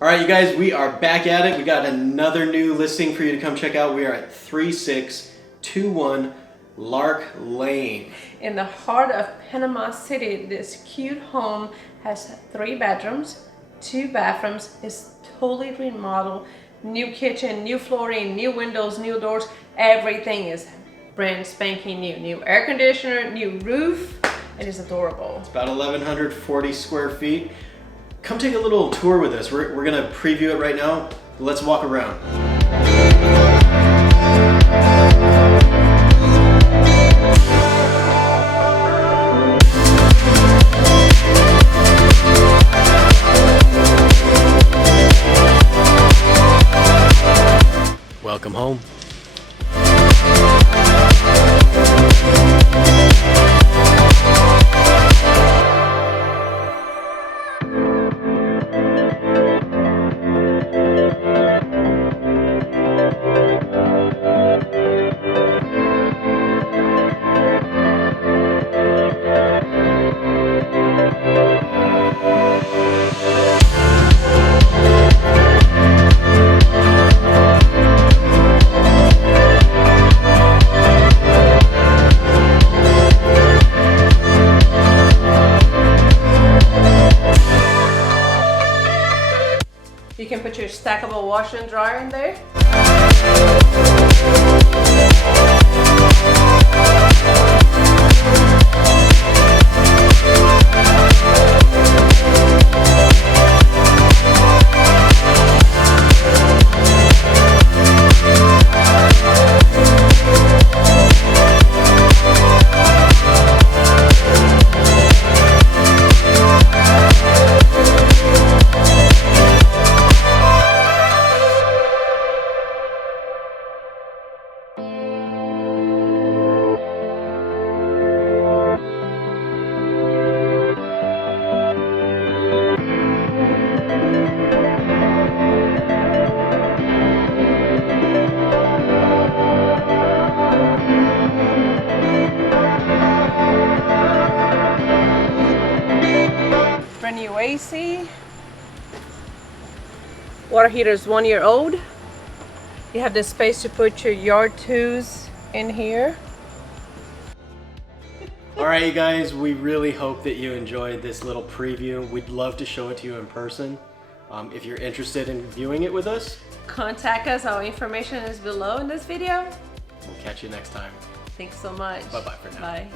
All right, you guys, we are back at it. We got another new listing for you to come check out. We are at 3621 Lark Lane. In the heart of Panama City, this cute home has 3 bedrooms, 2 bathrooms, is totally remodeled, new kitchen, new flooring, new windows, new doors, everything is brand spanking new. New air conditioner, new roof. It is adorable. It's about 1,140 square feet. Come take a little tour with us. We're gonna preview it right now. Let's walk around. Welcome home. You can put your stackable washer and dryer in there. Brand new AC. Water heater is 1 year old. You have the space to put your yard tools in here. All right, you guys, we really hope that you enjoyed this little preview. We'd love to show it to you in person. If you're interested in viewing it with us, Contact us. Our information is below in this video. we'll catch you next time. Thanks so much. Bye-bye for now. Bye.